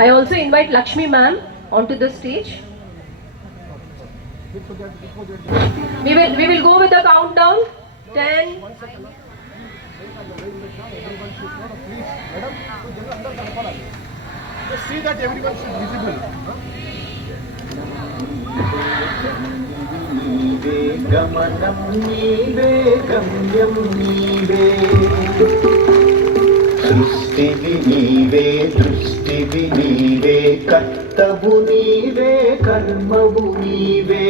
I also invite Lakshmi ma'am onto the stage. We will go with the countdown. 10. Just see that everyone should visible. నీవే గమనం నీవే గమ్యం నీవే సృష్టివి నీవే దృష్టివి నీవే కర్తవు నీవే కర్మవు నీవే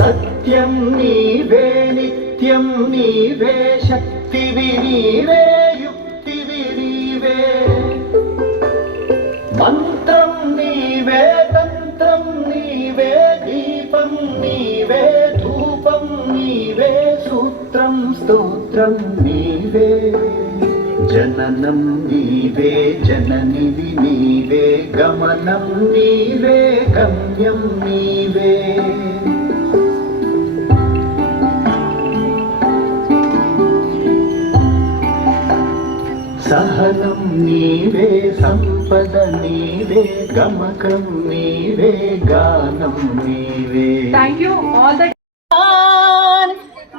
సత్యం నీవే నిత్యం నీవే శక్తివి నీవే యుక్తివి నీవే మంత్రం నీవే తంత్రం నీవే దీపం నీవే ధూపం నీవే సూత్రం స్తోత్రం నీవే జననం నీవే జననివి నీవే గమనం నీవే గమ్యం నీవే సహనం నీవే సంపద నీవే గమకం నీవే గానం నీవే. Thank you all the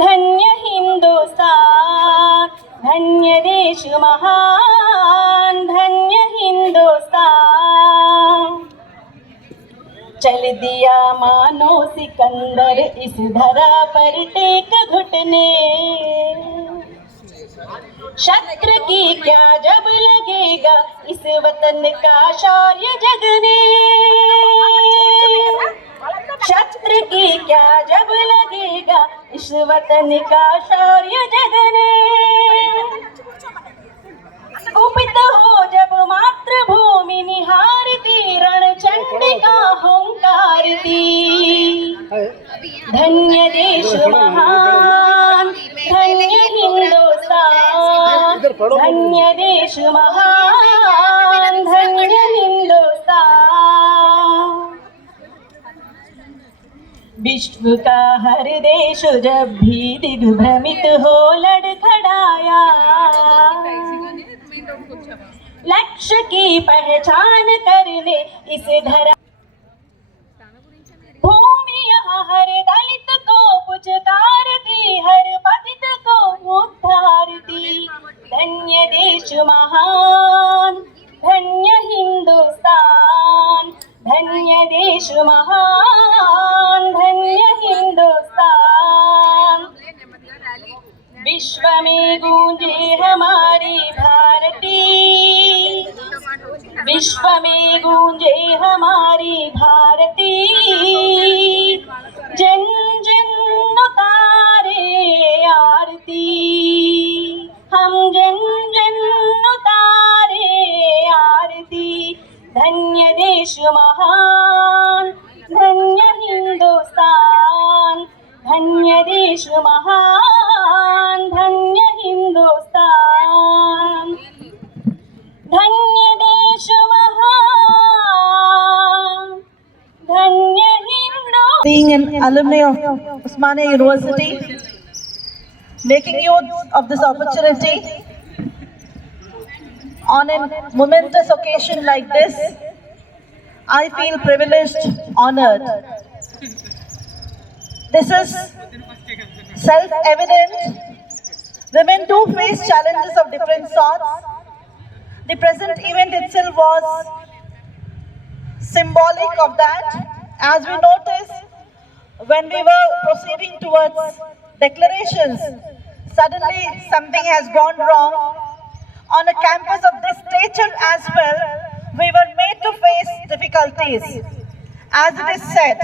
धन्य हिंदुस्तान धन्य देश महान धन्य हिंदुस्तान चल दिया मानो सिकंदर इस धरा पर टेक घुटने शस्त्र की क्या जब लगेगा इस वतन का शौर्य जगने शस्त्र की क्या जब लगेगा इस वतन का शौर्य जगने कुपित हो जब मातृभूमि निहारती रणचंडिका हुंकारती धन्य देश महान धन्य हिंदुस्तान धन्य देश महान धन्य हिंदुस्तान विश्व का हर देश जब भी दिग्भ्रमित हो लड़खड़ाया लक्ष्य की पहचान करने इस धरा भूमि यहाँ हर दलित को पुचकारती हर पतित को उद्धारती धन्य देश महान धन्य हिंदुस्तान धन्य देश महान धन्य हिंदुस्तान विश्व में गूंजे हमारी भारती विश्व में गूंजे हमारी भारती जन जन उतारे आरती हम जन जन उतारे आरती धन्य देश महान धन्य हिंदुस्तान धन्य देश महान धन्य हिंदुस्तान धन्य देश महान धन्य Hindustan. Being an alumni of Osmania University, making use of this opportunity on a momentous occasion like this, I feel privileged, honored. This is self-evident. Women do face challenges of different sorts. The present event itself was symbolic of that. As we noticed, when we were proceeding towards declarations, suddenly something has gone wrong. On a campus of this stature as well, we were made to face difficulties. As it is said,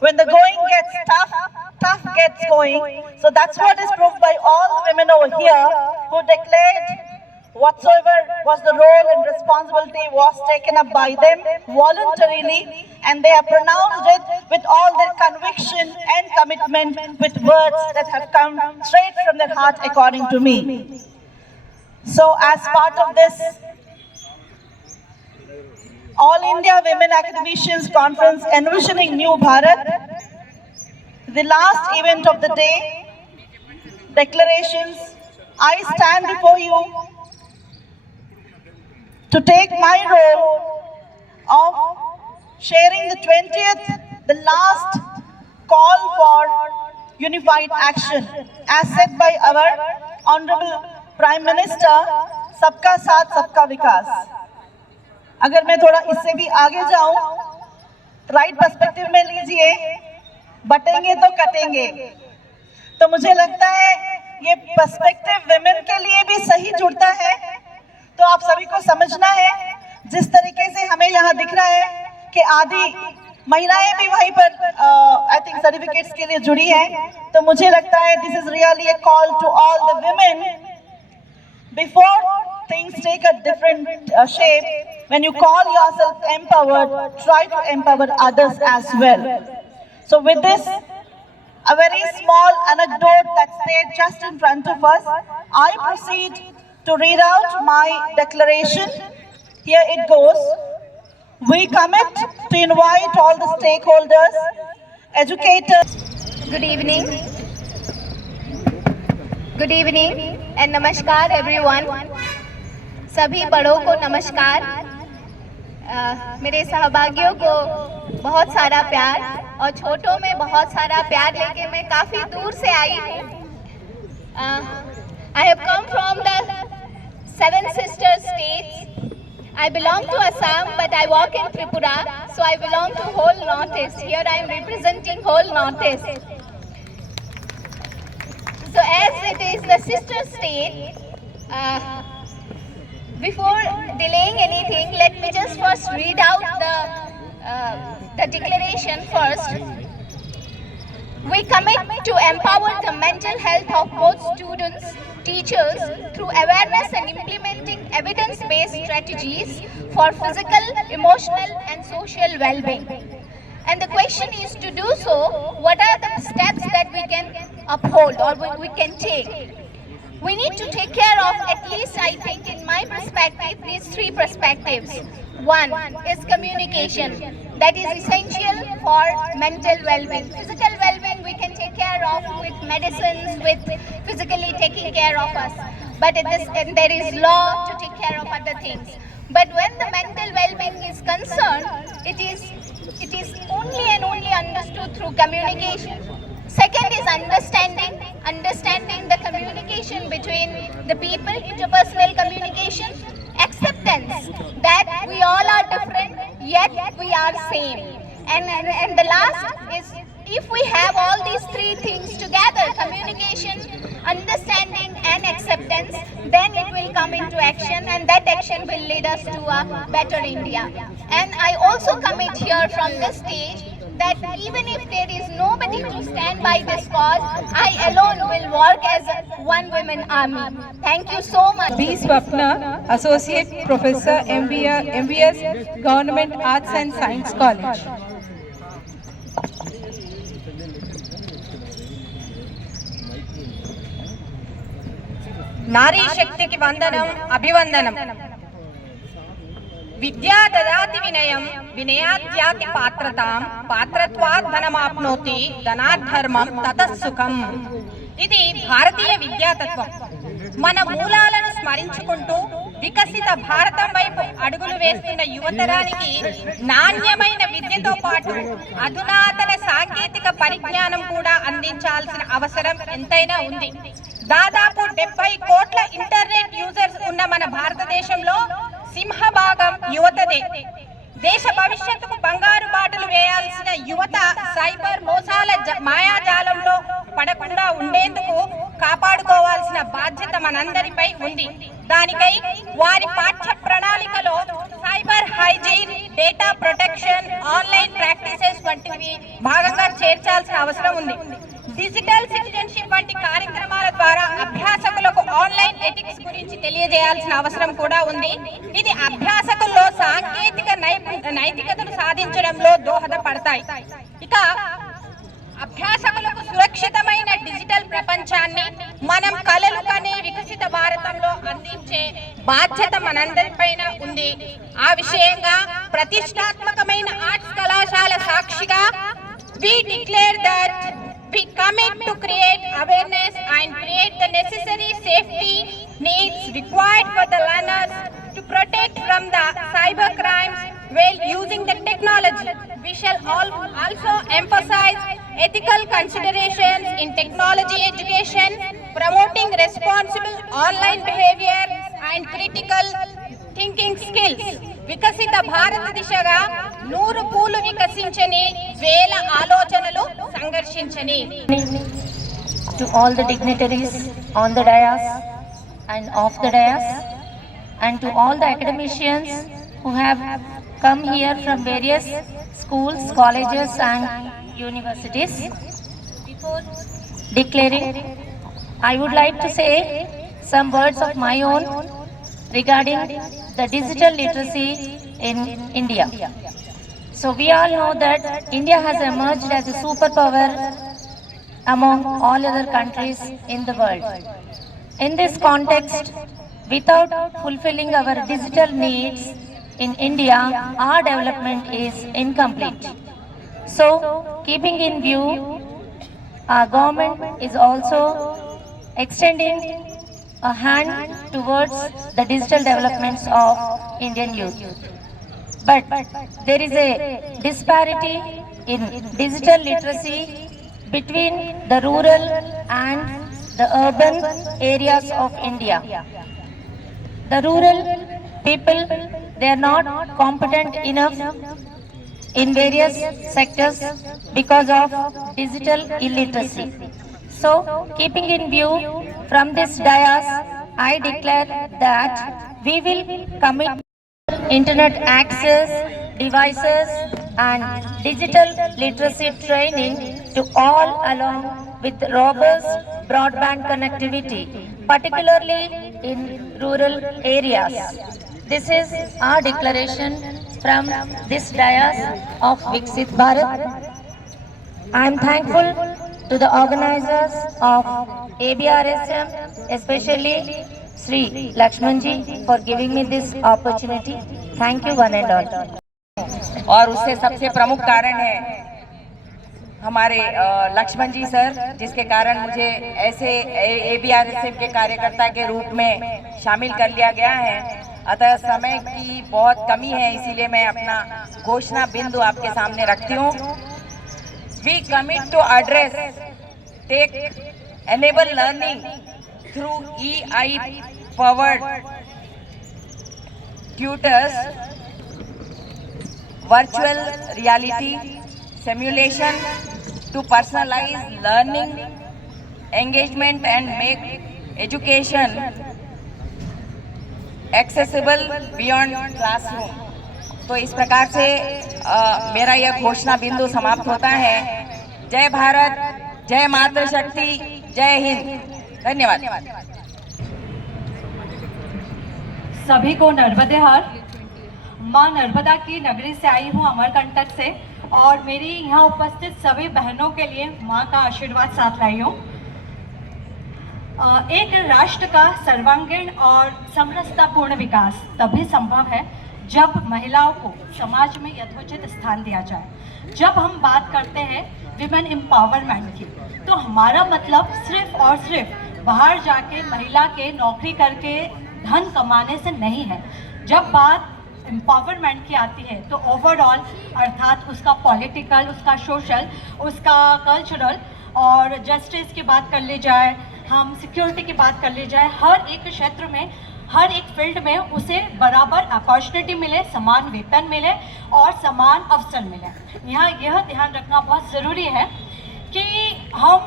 when the going gets tough, tough gets going. So that's what is proved by all the women over here who declared whatsoever was the role and responsibility was taken up by them voluntarily, and they have pronounced it with all their conviction and commitment with words that have come straight from their heart according to me. So as part of this All India Women Academicians Conference Envisioning New Bharat, the last event of the day, declarations, I stand before you to take my role of sharing the 20th, the last call for unified action as said by our Honorable Prime Minister, सबका साथ सबका विकास. अगर मैं थोड़ा इससे भी आगे जाऊं, राइट पर्सपेक्टिव में लीजिए, बटेंगे तो कटेंगे. तो मुझे लगता है ये पर्सपेक्टिव विमेन के लिए भी सही जुड़ता है. तो आप सभी को समझना है, जिस तरीके से हमें यहाँ दिख रहा है कि आधी महिलाएं भी वहीं पर आई थिंक सर्टिफिकेट्स के लिए जुड़ी हैं. तो मुझे लगता है this is really a call to all the women. Before things take a different shape, when you call yourself empowered, try to empower others as well. So with this, a very small anecdote that's there just in front of us, I proceed to read out my declaration. Here it goes. We commit to invite all the stakeholders, educators. Good evening. Good evening and namaskar everyone. सभी बड़ों को नमस्कार. मेरे सहभागियों को बहुत सारा प्यार और छोटों में बहुत सारा प्यार लेके मैं काफ़ी दूर से आई हूँ. I have come from the Seven Sisters states. I belong to Assam but I work in Tripura, so I belong to whole Northeast. Here I am representing whole Northeast. So as it is the sister state, before delaying anything, let me just first read out the declaration first. We commit to empower the mental health of both students, teachers through awareness and implementing evidence-based strategies for physical, emotional and social well-being. And the question is, to do so, what are the steps that we can uphold or we can take? We need to take care of, at least I think in my perspective, these three perspectives. One is communication. That is essential for mental well-being. Physical well-being we can take care of with medicines, with physically taking care of us. But and there is law to take care of other things. But when the mental well-being is concerned, it is only and only understood through communication. Second is understanding the communication between the people, interpersonal communication. Acceptance that we all are different, yet we are same. And the last is, if we have all these three things together, communication, understanding and acceptance, then it will come into action, and that action will lead us to a better India. And I also commit here from this stage that even if there is nobody to stand by this cause, I alone will work as one women army. Thank you so much. B. Swapna, Associate Professor, MBS, Government Arts and Science College. नारी शक्ति की वंदनम अभिवंदनम. विद्या ददाति विनयम, विनयाद्याति पात्रतां, पात्रत्वात् धनमाप्नोति, धनात् धर्मं ततः सुखं. ఇది భారతీయ విద్యాతత్వం. మన మూలాలను స్మరించుకుంటూ వికసిత భారతం వైపు అడుగులు వేస్తున్న యువతరానికి నాణ్యమైన విద్యతో పాటు అధునాతన సాంకేతిక పరిజ్ఞానం కూడా అందించాల్సిన అవసరం ఎంతైనా ఉంది. దాదాపు 70 కోట్ల ఇంటర్నెట్ యూజర్స్ ఉన్న మన భారతదేశంలో సింహభాగం యువతదే. దేశ భవిష్యత్తుకు బంగారు బాటలు వేయాల్సిన యువత సైబర్ మోసాల మాయాజాలంలో పడకుండా ఉండేందుకు కాపాడుకోవాల్సిన బాధ్యత మనందరిపై ఉంది. దానికై వారి పాఠ్య ప్రణాళికలో cyber hygiene, data protection, online practices వంటివి భాగంగా చేర్చాల్సిన అవసరం ఉంది. డిజిటల్ సిటిజన్షిప్ వంటి కార్యక్రమాల ద్వారా అభ్యాసకులకు ఆన్లైన్ ఎథిక్స్ గురించి తెలియజేయాల్సిన అవసరం కూడా ఉంది. ఇది అభ్యాసకుల్లో సాంకేతిక నైతికతను సాధించడంలో దోహదపడతాయి. ఇక అభ్యాసకులకు సురక్షితమైన డిజిటల్ ప్రపంచాన్ని మనం కలలు కనే వికసిత భారతంలో అందించే బాధ్యత మనందరిపైన ఉంది. ఆ విషయంగా ప్రతిష్టాత్మకమైన ఆర్ట్స్ కళాశాల సాక్షిగా we declare that we commit to create awareness and create the necessary safety needs required for the learners to protect from technology. We shall also emphasize ethical considerations in technology education, promoting responsible online behavior and critical thinking skills. వికసిత భారత దిశగా 100 పూలు వికసించని, వేల ఆలోచనలు సంఘర్షించని. To all the dignitaries on the dais and off the dais, and to all the academicians who have come here from various schools, colleges and universities. Before declaring, I would like to say some words of my own regarding the digital literacy in India. So we all know that India has emerged as a superpower among all other countries in the world. In this context, without fulfilling our digital needs in India, our development is incomplete. So, keeping in view, our government is also extending a hand towards the digital developments of Indian youth. But there is a disparity in digital literacy between the rural and the urban areas of India. The rural people, they are not competent enough in various sectors because of digital illiteracy. So, keeping in view, from this dais, I declare that we will commit internet access, devices and digital literacy training to all along with robust broadband connectivity, particularly in rural areas. This is our declaration from this dais of Viksit Bharat. I am thankful to the organizers of ABRSM, especially Sri Lakshmanji, for giving me this opportunity. Thank you one and all. और उससे सबसे प्रमुख कारण है हमारे लक्ष्मण जी sir, जिसके कारण मुझे ऐसे ABRSM के कार्यकर्ता के रूप में शामिल कर लिया गया है। अतः समय की बहुत कमी है, इसीलिए मैं अपना घोषणा बिंदु आपके सामने रखती हूँ। We commit to address, take, enable learning through AI-powered tutors, virtual reality, simulation to personalize learning, engagement and make education accessible beyond classroom. तो इस प्रकार से मेरा यह घोषणा बिंदु समाप्त होता है। जय भारत, जय मातृशक्ति, जय हिंद। धन्यवाद। सभी को नर्मदे हर। माँ नर्मदा की नगरी से आई हूँ, अमरकंटक से, और मेरी यहाँ उपस्थित सभी बहनों के लिए माँ का आशीर्वाद साथ लाई हूँ। एक राष्ट्र का सर्वांगीण और समरसतापूर्ण विकास तभी संभव है जब महिलाओं को समाज में यथोचित स्थान दिया जाए। जब हम बात करते हैं विमेन एम्पावरमेंट की, तो हमारा मतलब सिर्फ और सिर्फ बाहर जाके महिला के नौकरी करके धन कमाने से नहीं है। जब बात एम्पावरमेंट की आती है तो ओवरऑल, अर्थात उसका पॉलिटिकल, उसका सोशल, उसका कल्चरल और जस्टिस की बात कर ली जाए, हम सिक्योरिटी की बात कर ली जाए, हर एक क्षेत्र में, हर एक फील्ड में उसे बराबर अपॉर्चुनिटी मिले, समान वेतन मिले और समान अवसर मिले। यहाँ यह ध्यान रखना बहुत ज़रूरी है कि हम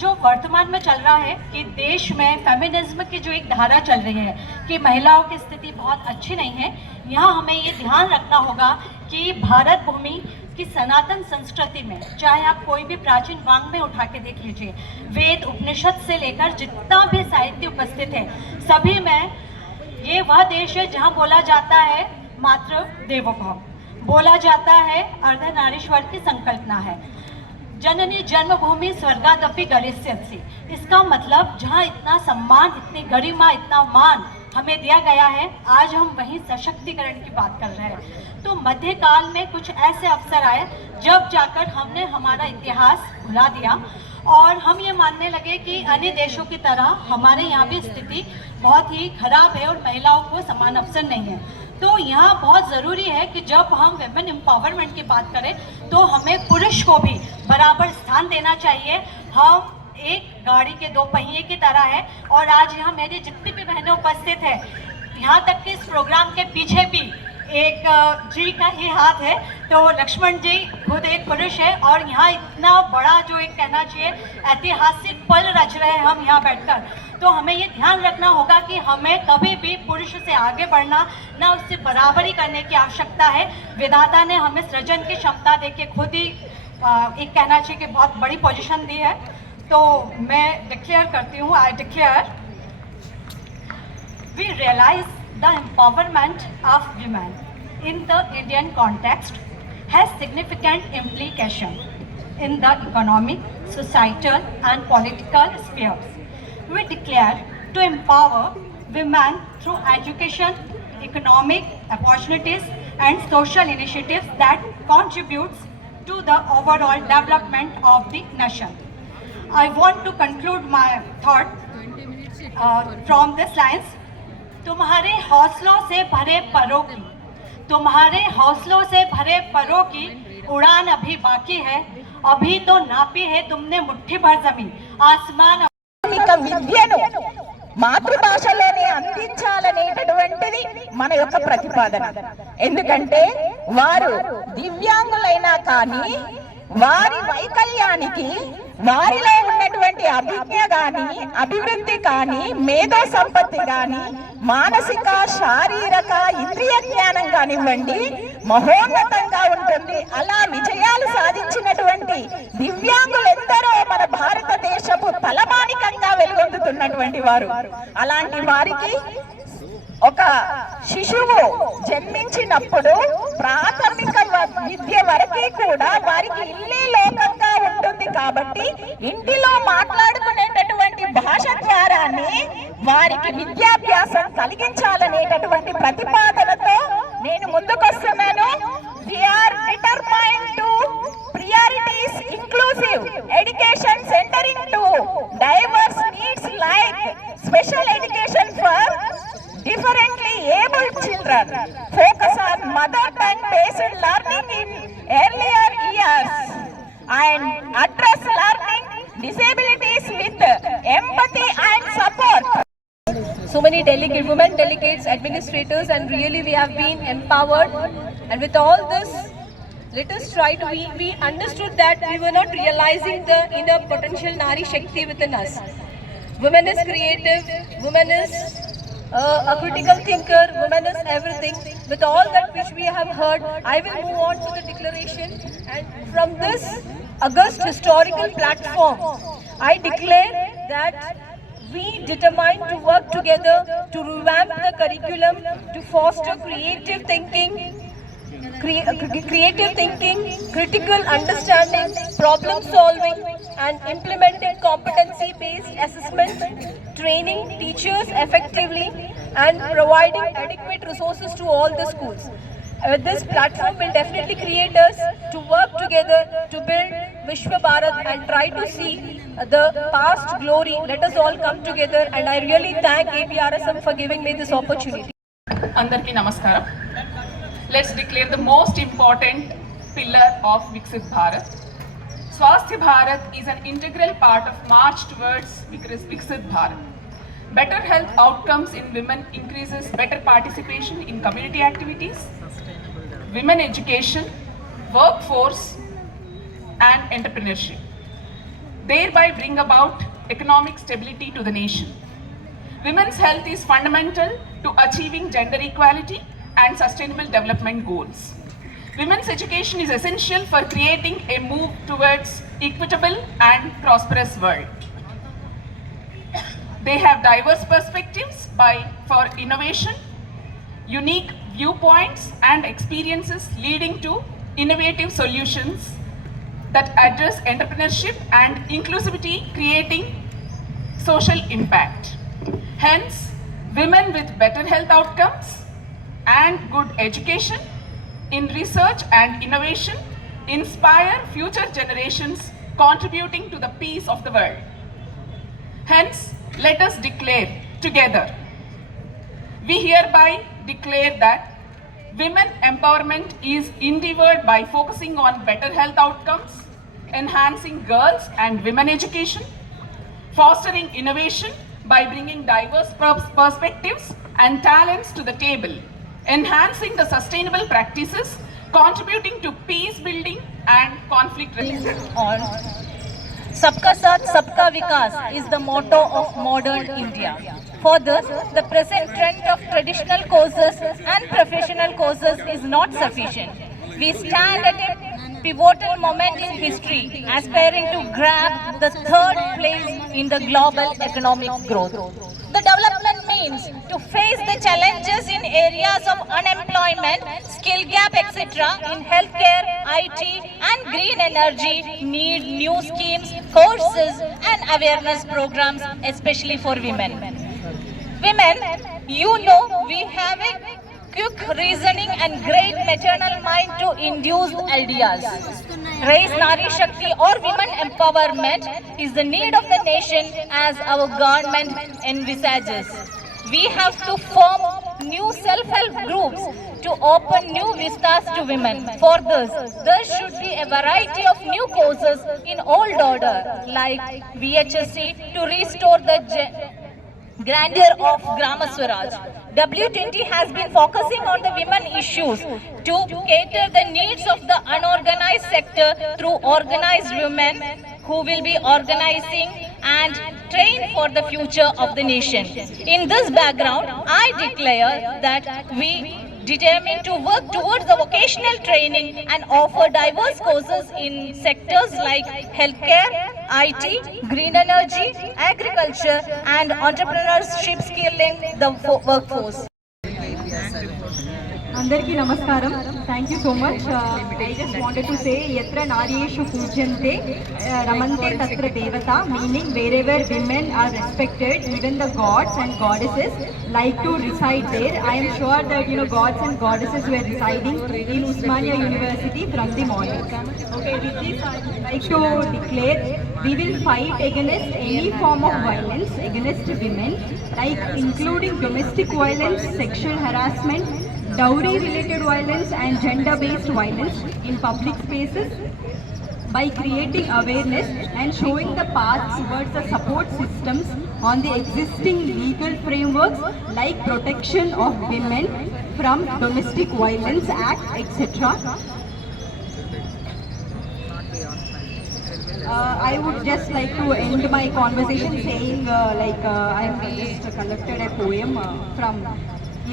जो वर्तमान में चल रहा है कि देश में फेमिनिज्म की जो एक धारा चल रही है कि महिलाओं की स्थिति बहुत अच्छी नहीं है, यहाँ हमें ये ध्यान रखना होगा कि भारत भूमि की सनातन संस्कृति में, चाहे आप कोई भी प्राचीन वाङ्मय उठा के देख लीजिए, वेद उपनिषद से लेकर जितना भी साहित्य उपस्थित है, सभी में ये वह देश है जहाँ बोला जाता है मातृ देवो भव, बोला जाता है अर्धनारीश्वर की संकल्पना है, जननी जन्मभूमि स्वर्गादपि गरीयसी। इसका मतलब जहाँ इतना सम्मान, इतनी गरिमा, इतना मान हमें दिया गया है, आज हम वहीं सशक्तिकरण की बात कर रहे हैं। तो मध्यकाल में कुछ ऐसे अवसर आए जब जाकर हमने हमारा इतिहास भुला दिया और हम ये मानने लगे कि अन्य देशों की तरह हमारे यहाँ भी स्थिति बहुत ही खराब है और महिलाओं को समान अवसर नहीं है। तो यहाँ बहुत ज़रूरी है कि जब हम वेमेन एम्पावरमेंट की बात करें तो हमें पुरुष को भी बराबर स्थान देना चाहिए। हम एक गाड़ी के दो पहिए की तरह है और आज यहाँ मेरी जितनी भी बहनें उपस्थित है, यहाँ तक कि इस प्रोग्राम के पीछे भी एक जी का ही हाथ है, तो लक्ष्मण जी खुद एक पुरुष है और यहाँ इतना बड़ा जो एक कहना चाहिए ऐतिहासिक पल रच रहे हैं हम यहाँ बैठकर। तो हमें ये ध्यान रखना होगा कि हमें कभी भी पुरुष से आगे बढ़ना ना उससे बराबरी करने की आवश्यकता है। विधाता ने हमें सृजन की क्षमता देके खुद ही एक कहना चाहिए कि बहुत बड़ी पोजीशन दी है। तो मैं डिक्लेयर करती हूँ, I declare we realise the empowerment of women in the Indian context has significant implication in the economic, societal and political spheres. We declare to empower women through education, economic opportunities and social initiatives that contributes to the overall development of the nation. I want to conclude my thought from this lines. तुम्हारे हौसलों से भरे परों की, तुम्हारे हौसलों से भरे परों की उड़ान अभी बाकी है। अभी तो नापी है तुमने मुट्ठी भर जमीन आसमान। విద్యను మాతృభాషలోనే అందించాలనేటటువంటిది మన యొక్క ప్రతిపాదన. ఎందుకంటే వారు దివ్యాంగులైనా కానీ వారి వైకల్యానికి వారిలో ఉన్నటువంటి అభిజ్ఞ గాని, అభివృద్ధి కానీ, మేధో సంపత్తి కానీ, మానసిక శారీరక ఇంద్రియ జ్ఞానం కానివ్వండి మహోన్నతంగా ఉంటుంది. అలా విజయాలు సాధించినటువంటి దివ్యాంగులెందరో మన భారతదేశపు తలమానికంగా వెలుగొందుతున్నటువంటి వారు. అలాంటి వారికి ఒక శిశువు జన్మించినప్పుడు ప్రాథమిక విద్య వరకు కూడా వారికి ఇల్లే లోకంగా ఉంటుంది. కాబట్టి ఇంటిలో మాట్లాడుకునేటటువంటి భాష ద్వారానే వారికి విద్యాభ్యాసం కలిగించాలనేటటువంటి ప్రతిపాదనతో నేను ముందుకొస్తున్నాను. We are determined to priorities inclusive education centering to diverse needs like special education for differently abled children, focus on mother tongue based learning in earlier years and address learning disabilities with empathy and support. So many women delegates, administrators, and really we have been empowered. And with all this, let us try to, we understood that we were not realizing the inner potential Nari Shakti within us. Women is creative, women is a critical thinker, women is everything. With all that which we have heard, I will move on to the declaration, and from this august historical platform, I declare that we determined to work together to revamp the curriculum, to foster creative thinking, critical understanding, problem solving, and implementing competency-based assessment, training teachers effectively, and providing adequate resources to all the schools. This platform will definitely create us to work together to build Vishwa Bharat and try to see the past glory. Let us all come together, and I really thank ABRSM for giving me this opportunity. Andarki namaskaram. Let's declare the most important pillar of Viksit Bharat. Swasthya Bharat is an integral part of march towards Viksit Bharat. Better health outcomes in women increases better participation in community activities, women education, workforce and entrepreneurship. Thereby bring about economic stability to the nation. Women's health is fundamental to achieving gender equality and sustainable development goals. Women's education is essential for creating a move towards equitable and prosperous world. They have diverse perspectives for innovation, unique viewpoints and experiences leading to innovative solutions that address entrepreneurship and inclusivity, creating social impact. Hence, women with better health outcomes and good education in research and innovation inspire future generations contributing to the peace of the world. Hence, let us declare together. We hereby declare that women empowerment is endeavored by focusing on better health outcomes, enhancing girls and women education, fostering innovation by bringing diverse perspectives and talents to the table, enhancing the sustainable practices, contributing to peace building and conflict resolution. On Sabka Saath, Sabka Vikas is the motto of modern India. For this, the present trend of traditional courses and professional courses is not sufficient. We stand at a pivotal moment in history, aspiring to grab the third place in the global economic growth. The development means to face the challenges in areas of unemployment, skill gap, etc. in healthcare, IT and green energy need new schemes, courses and awareness programs, especially for women. Women, you know we have a quick reasoning and great maternal mind to induce ideas. Raise Nari Shakti or women empowerment is the need of the nation as our government envisages. We have to form new self-help groups to open new vistas to women. For this, there should be a variety of new courses in old order like VHSC to restore the grandeur of Grama Swaraj. W20 has been focusing on the women issues to cater the needs of the unorganized sector through organized women who will be organizing and train for the future of the nation. In this background, I declare that we determined to work towards the vocational training and offer diverse courses in sectors like healthcare, IT, green energy, agriculture and entrepreneurship skilling the workforce. అందరికీ నమస్కారం. Thank you so much. I just wanted to say యత్ర నారీషు పూజ్యంతే రమంతే తత్ర దేవత, meaning wherever women are respected, even the gods and goddesses like to reside there. I am sure that gods and goddesses were residing in Osmania University from the morning. Okay, with this I would like to declare we will fight against any form of violence against women, like including domestic violence, sexual harassment, dowry related violence and gender based violence in public spaces, by creating awareness and showing the path towards the support systems on the existing legal frameworks like Protection of Women from Domestic Violence Act, etc. I would just like to end my conversation saying I have just conducted a poem from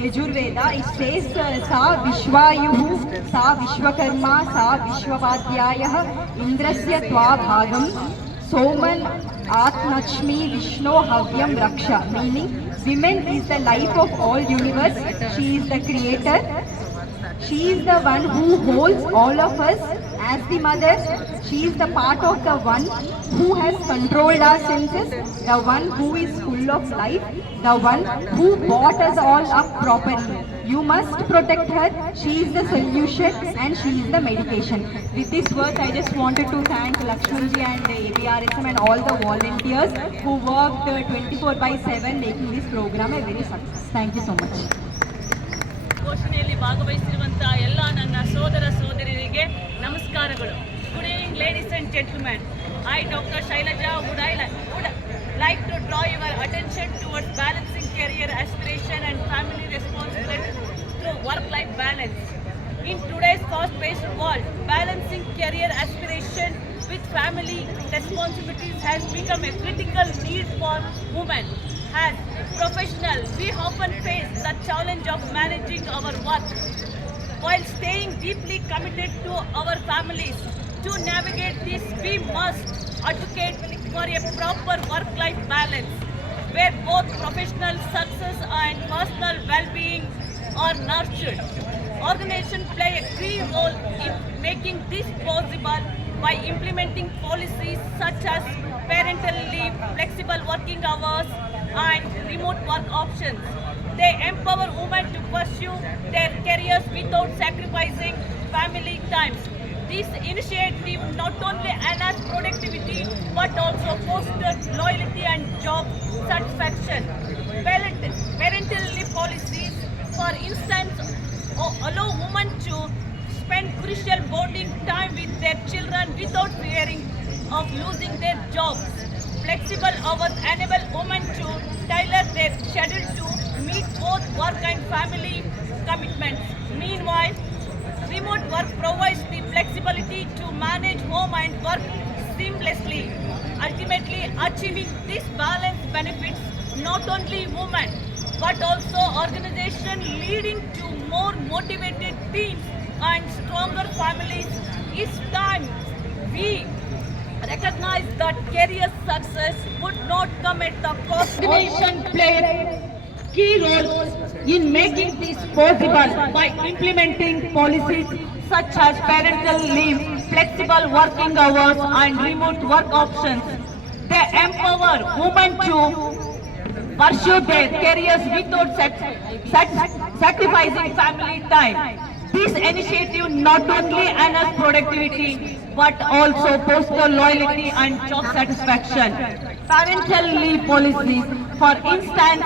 Yajurveda. It says, Sa Vishwayuhu, Sa Vishwakarma, Sa Vishwavadyayah, Indrasya Tva Bhagam, Soman Atmachmi Vishno Havyam Raksha. Meaning, women is the life of all universe. She is the creator. She is the one who holds all of us as the mother. She is the part of the one who has controlled our senses, the one who is full of life, the one who brought us all up properly. You must protect her. She is the solution and she is the medication. With this words, I just wanted to thank Lakshmanji and ABRSM and all the volunteers who worked 24/7 making this program a very success. Thank you so much. ಘೋಷಣೆಯಲ್ಲಿ ಭಾಗವಹಿಸಿರುವಂತಹ ಎಲ್ಲ ನನ್ನ ಸೋದರ ಸೋದರಿಯರಿಗೆ ನಮಸ್ಕಾರಗಳು. Good evening, ladies and gentlemen. I, Dr. Shailaja, would like to draw your attention towards balancing career aspiration and family responsibility through work-life balance. In today's fast-paced world, balancing career aspiration with family responsibilities has become a critical need for women. As professionals, we often face the challenge of managing our work while staying deeply committed to our families. To navigate this, we must advocate for a proper work-life balance where both professional success and personal well-being are nurtured. Organizations play a key role in making this possible by implementing policies such as parental leave, flexible working hours, and remote work options. They empower women to pursue their careers without sacrificing family times. This initiative not only enhance productivity but also foster loyalty and job satisfaction. Parental leave policies, for instance, allow women to spend crucial bonding time with their children without fearing of losing their jobs. Flexible hours enable women to tailor their schedule to meet both work and family commitments. Meanwhile, remote work provides the flexibility to manage home and work seamlessly. Ultimately, achieving this balance benefits not only women but also organizations, leading to more motivated teams and stronger families. It's time we recognize that career success would not come at the cost. Coordination played key roles in making this possible by implementing policies such as parental leave, flexible working hours and remote work options. They empower women to pursue their careers without sacrificing family time. This initiative not only enhances productivity but also fosters loyalty and job satisfaction. Parental leave policies, for instance,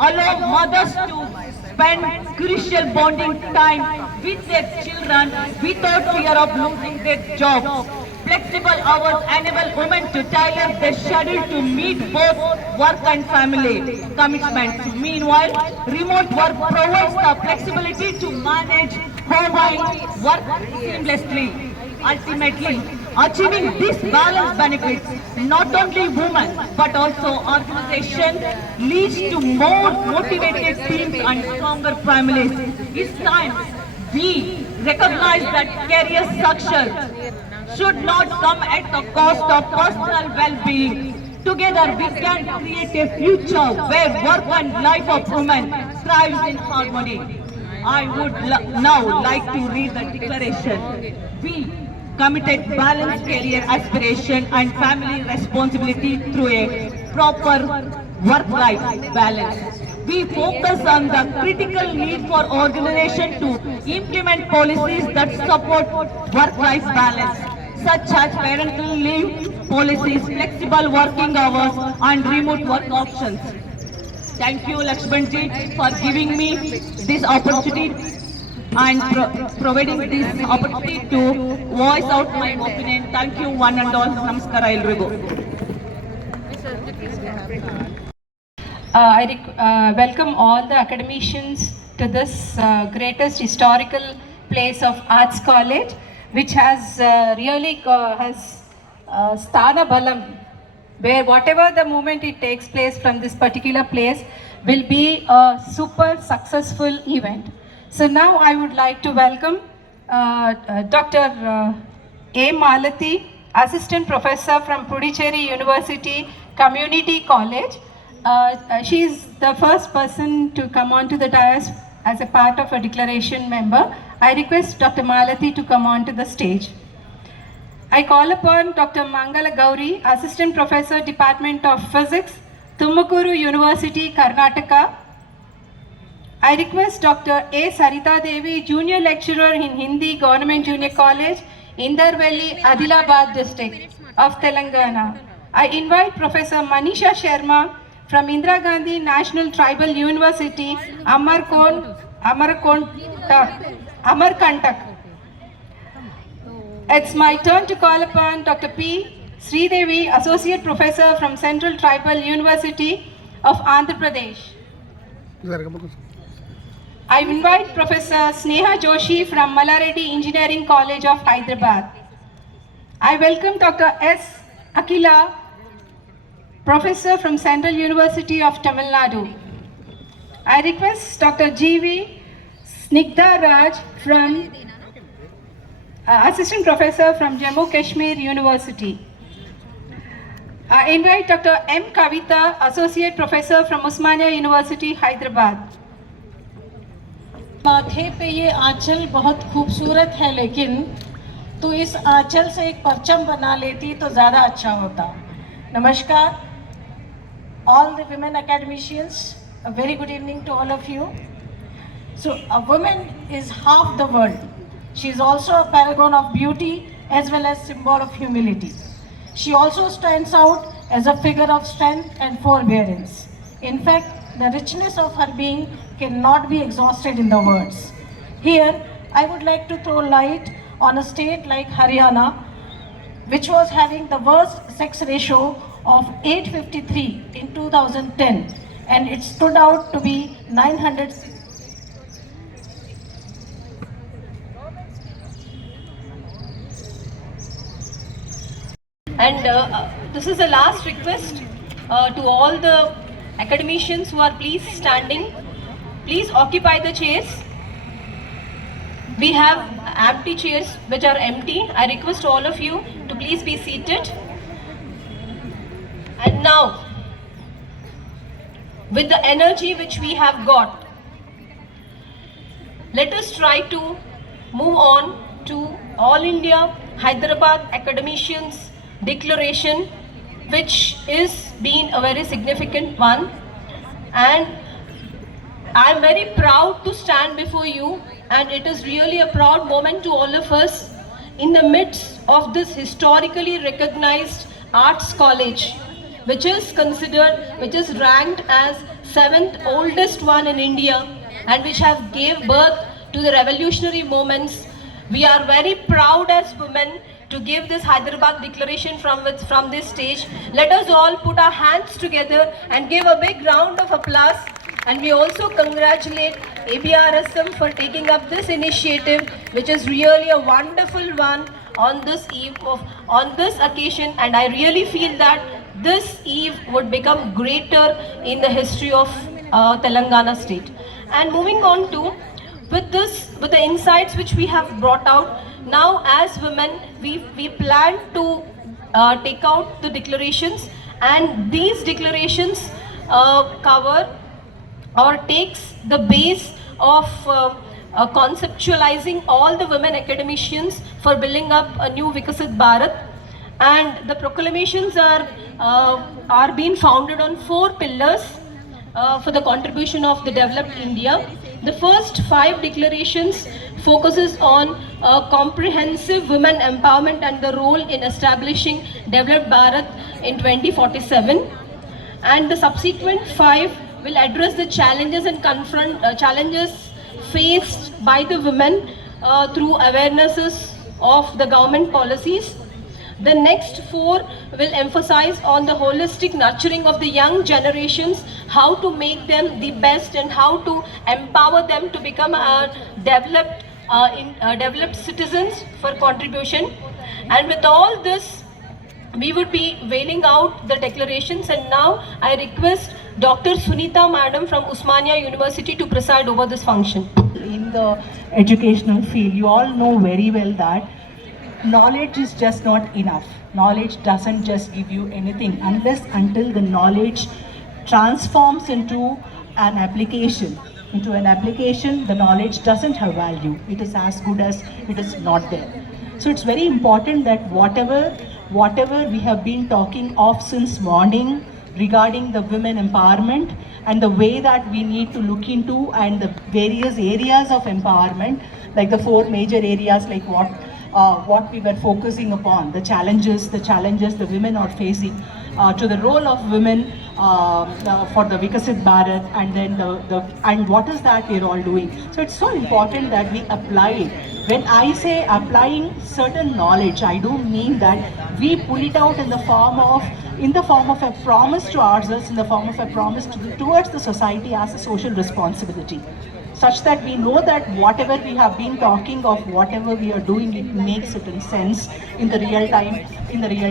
allow mothers to spend crucial bonding time with their children without fear of losing their jobs. Flexible hours enable women to tailor their schedule to meet both work and family commitments. Meanwhile, remote work provides the flexibility to manage home and work seamlessly. Ultimately, achieving this balance benefits not only women but also organizations, leads to more motivated teams and stronger families. It's time we recognize that career success should not come at the cost of personal well-being. Together we can create a future where work and life of women thrives in harmony. I would now like to read the declaration. We committed balanced career aspiration and family responsibility through a proper work-life balance. We focus on the critical need for organization to implement policies that support work-life balance, such as parental leave policies, flexible working hours and remote work options. Thank you, Lakshmanji, for giving me this opportunity and providing this opportunity to voice out my opinion. Thank you one and all. Namaskara elrigu. I welcome all the academicians to this greatest historical place of Arts College, which has really has Sthana Balam, where whatever the moment it takes place from this particular place will be a super successful event. So now I would like to welcome Dr. A. Malati, Assistant Professor from Puducherry University Community College. She is the first person to come onto the dais as a part of a declaration member. I request Dr. Malati to come onto the stage. I call upon Dr. Mangala Gauri, Assistant Professor, Department of Physics, Tumakuru University, Karnataka. I request Dr. A. Sarita Devi, Junior Lecturer in Hindi, Government Junior College, Indarvelli, Adilabad District of Telangana. I invite Professor Manisha Sharma from Indira Gandhi National Tribal University, Amarkantak. It's my turn to call upon Dr. P. Sridevi, Associate Professor from Central Tribal University of Andhra Pradesh. I invite Professor Sneha Joshi from Mallareddy Engineering College of Hyderabad. I welcome Dr. S. Akila, Professor from Central University of Tamil Nadu. I request Dr. G.V. Snigdha Raj from Assistant Professor from Jammu Kashmir University. I invite Dr. M. Kavita, Associate Professor from Osmania University, Hyderabad. माथे पे ये आंचल बहुत खूबसूरत है, लेकिन तो इस आंचल से एक परचम बना लेती तो ज़्यादा अच्छा होता. नमस्कार, all the women academicians, a very good evening to all of you. So a woman is half the world. She is also a paragon of beauty as well as symbol of humility. She also stands out as a figure of strength and forbearance. In fact, the richness of her being cannot be exhausted in the words. Here, I would like to throw light on a state like Haryana, which was having the worst sex ratio of 853 in 2010, and it stood out to be 900. And this is the last request to all the academicians who are please standing. Please occupy the chairs. We have empty chairs which are empty. I request all of you to please be seated. And now, with the energy which we have got, let us try to move on to All India Hyderabad Academicians Declaration, which is being a very significant one. And I am very proud to stand before you, and it is really a proud moment to all of us in the midst of this historically recognized arts college, which is ranked as 7th oldest one in India, and which have gave birth to the revolutionary moments. We are very proud as women to give this Hyderabad declaration from this stage. Let us all put our hands together and give a big round of applause. And we also congratulate ABRSM for taking up this initiative, which is really a wonderful one on this occasion. And I really feel that this eve would become greater in the history of Telangana state. And moving on to, with the insights which we have brought out, now as women, we plan to take out the declarations, and these declarations cover or takes the base of conceptualizing all the women academicians for building up a new Viksit Bharat. And the proclamations are being founded on 4 pillars for the contribution of the developed India. The first 5 declarations focuses on comprehensive women empowerment and the role in establishing developed Bharat in 2047. And the subsequent 5 will address the challenges and confront challenges faced by the women through awarenesses of the government policies. The next 4 will emphasize on the holistic nurturing of the young generations, how to make them the best and how to empower them to become developed citizens for contribution. And with all this, we would be wailing out the declarations. And now I request Dr. Sunita Madam from Osmania University to preside over this function. In the educational field, you all know very well that knowledge is just not enough. Knowledge doesn't just give you anything until the knowledge transforms into an application. The knowledge doesn't have value. It is as good as it is not there. So it's very important that whatever we have been talking of since morning regarding the women empowerment and the way that we need to look into and the various areas of empowerment, like the 4 major areas, like what we were focusing upon, the challenges the women are facing, to the role of women for the Viksit Bharat, and then and what is that we're all doing. So it's so important that we apply it. When I say applying certain knowledge, I don't mean that we pull it out in the form of a promise to ourselves, in the form of a promise towards the society as a social responsibility, such that we know that whatever we have been talking of, whatever we are doing, it makes certain sense in the real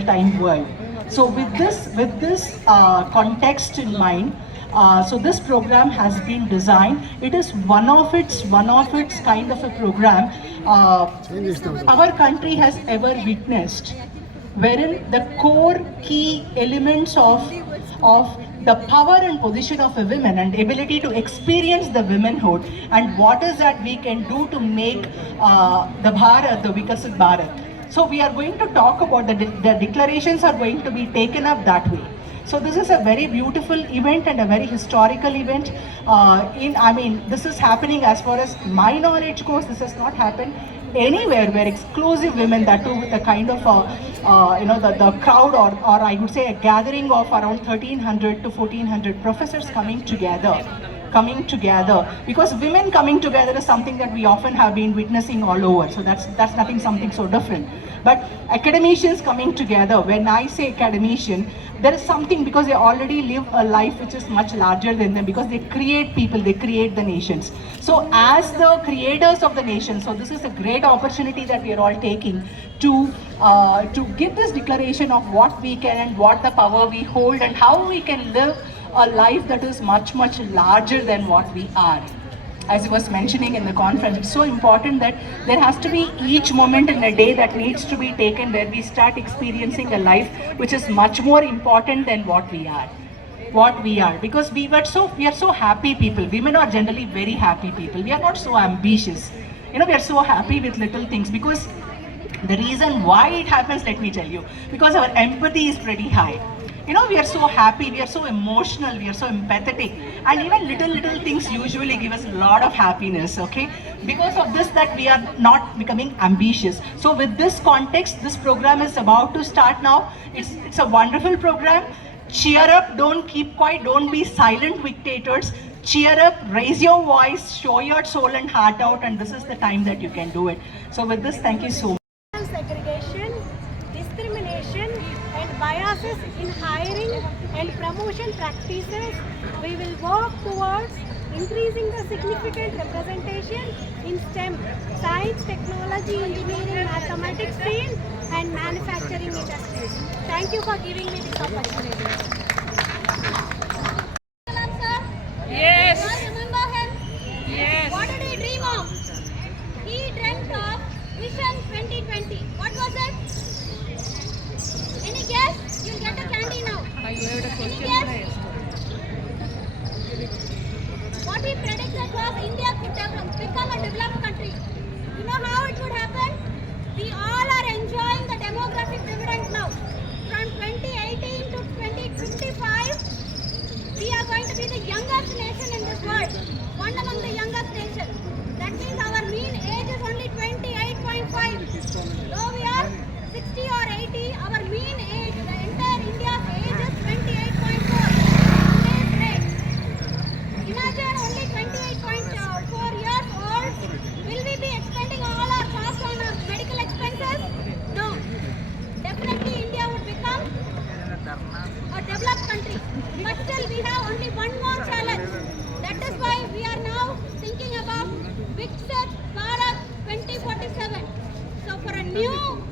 time world. So with this context in mind, so this program has been designed. It is one of its kind of a program our country has ever witnessed, wherein the core key elements of the power and position of a woman and ability to experience the womanhood, and what is that we can do to make the Bharat, the Viksit Bharat. So we are going to talk about the declarations are going to be taken up that way. So this is a very beautiful event and a very historical event. This is happening, as far as my knowledge goes, this has not happened anywhere where exclusive women, that too with a kind of the crowd, or I would say a gathering of around 1300 to 1400 professors coming together, because women coming together is something that we often have been witnessing all over, so that's nothing something so different. But academicians coming together, when I say academician, there is something, because they already live a life which is much larger than them, because they create people, they create the nations. So as the creators of the nation, so this is a great opportunity that we are all taking to give this declaration of what we can and what the power we hold and how we can live a life that is much, much larger than what we are. As I was mentioning in the conference, it's so important that there has to be each moment in a day that needs to be taken where we start experiencing a life which is much more important than what we are. Because we are so happy people. Women are generally very happy people. We are not so ambitious. We are so happy with little things, because the reason why it happens, let me tell you, because our empathy is pretty high. We are so happy, we are so emotional, we are so empathetic, and even little things usually give us a lot of happiness, okay? Because of this, that we are not becoming ambitious. So with this context, this program is about to start now. It's a wonderful program. Cheer up, don't keep quiet, don't be silent dictators. Cheer up, raise your voice, show your soul and heart out, and this is the time that you can do it. So with this, thank you so much. Segregation, discrimination and biases in hiring and promotion practices, we will work towards increasing the significant representation in STEM, science, technology, engineering, mathematics field and manufacturing industries. Thank you for giving me this opportunity. Yes. You remember him? Yes. What did he dream of? He dreamt of Vision 2020. What was it? Any guess? You'll get a candy now. Any guess? What he predicted was India could become a developed country. You know how it would happen? We all are enjoying the demographic dividend now. From 2018 to 2055, we are going to be the youngest nation in this world. One among the youngest nations. That means our mean age is only 28.5. Though we are 60 or 80, our mean age, the entire India's age is 28.4. Today's rate. Imagine only 28.4 years old. Will we be expending all our costs on medical expenses? No. Definitely India would become a developed country. But still we have only one more challenge. That is why we are now thinking about Viksit Bharat 2047. So for a new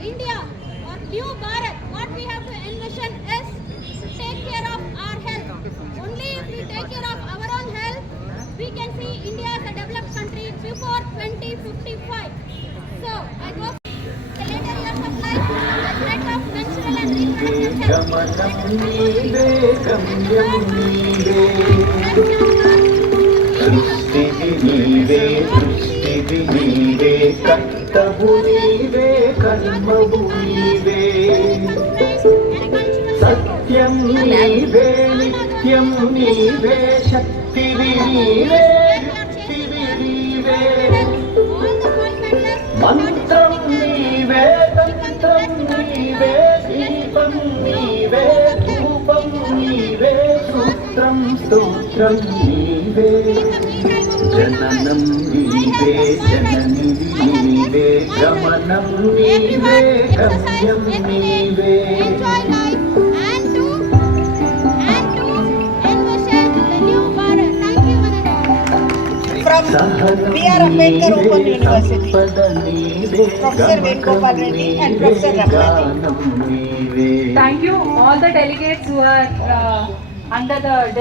India or new Bharat, what we have to envision is to take care of our health. Only if we take care of our own health, we can see India as a developed country before 2055. So I go the later years of life, the threat of menstrual and Satyam nive, nityam nive, shakti nive, yukti nive, mantram nive, tantram nive, deepam nive, dhupam nive, sutram stotram nive, jananam nive, janani nive, gamanam nive, gamyam nive. enjoy life and to envision the new Bharat. Thank you, Manada. From B.R. Ambedkar Open University, Professor Venugopal Reddy and Professor Ramnati. Thank you all the delegates who are under the